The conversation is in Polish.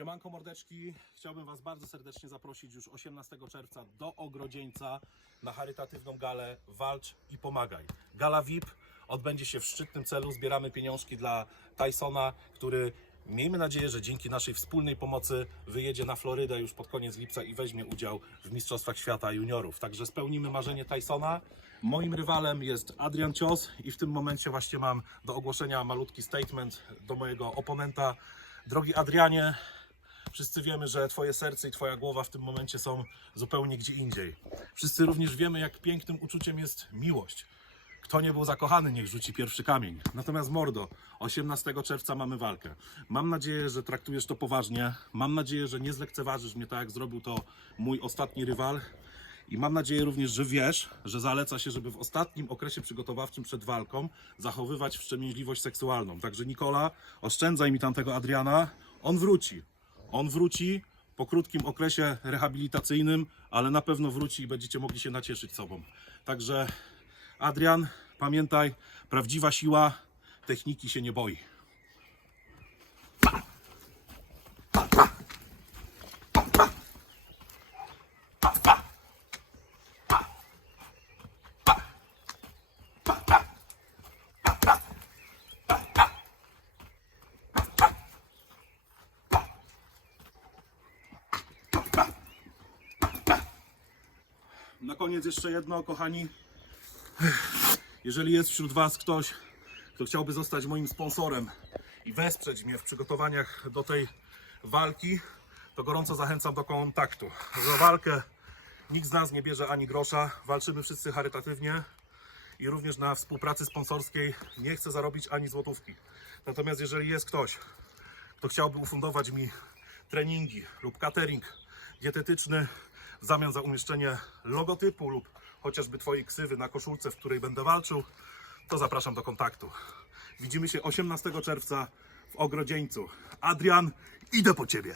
Siemanko mordeczki, chciałbym Was bardzo serdecznie zaprosić już 18 czerwca do Ogrodzieńca na charytatywną galę Walcz i Pomagaj. Gala VIP odbędzie się w szczytnym celu, zbieramy pieniążki dla Tysona, który miejmy nadzieję, że dzięki naszej wspólnej pomocy wyjedzie na Florydę już pod koniec lipca i weźmie udział w Mistrzostwach Świata Juniorów. Także spełnimy marzenie Tysona. Moim rywalem jest Adrian Cios i w tym momencie właśnie mam do ogłoszenia malutki statement do mojego oponenta. Drogi Adrianie, Wszyscy wiemy, że Twoje serce i Twoja głowa w tym momencie są zupełnie gdzie indziej. Wszyscy również wiemy, jak pięknym uczuciem jest miłość. Kto nie był zakochany, niech rzuci pierwszy kamień. Natomiast mordo, 18 czerwca mamy walkę. Mam nadzieję, że traktujesz to poważnie. Mam nadzieję, że nie zlekceważysz mnie tak, jak zrobił to mój ostatni rywal. I mam nadzieję również, że wiesz, że zaleca się, żeby w ostatnim okresie przygotowawczym przed walką zachowywać wstrzemięźliwość seksualną. Także Nikola, oszczędzaj mi tamtego Adriana. On wróci. On wróci po krótkim okresie rehabilitacyjnym, ale na pewno wróci i będziecie mogli się nacieszyć sobą. Także Adrian, pamiętaj, prawdziwa siła techniki się nie boi. Na koniec jeszcze jedno, kochani. Jeżeli jest wśród Was ktoś, kto chciałby zostać moim sponsorem i wesprzeć mnie w przygotowaniach do tej walki, to gorąco zachęcam do kontaktu. Za walkę nikt z nas nie bierze ani grosza, walczymy wszyscy charytatywnie i również na współpracy sponsorskiej nie chcę zarobić ani złotówki. Natomiast jeżeli jest ktoś, kto chciałby ufundować mi treningi lub catering dietetyczny w zamian za umieszczenie logotypu lub chociażby Twojej ksywy na koszulce, w której będę walczył, to zapraszam do kontaktu. Widzimy się 18 czerwca w Ogrodzieńcu. Adrian, idę po Ciebie.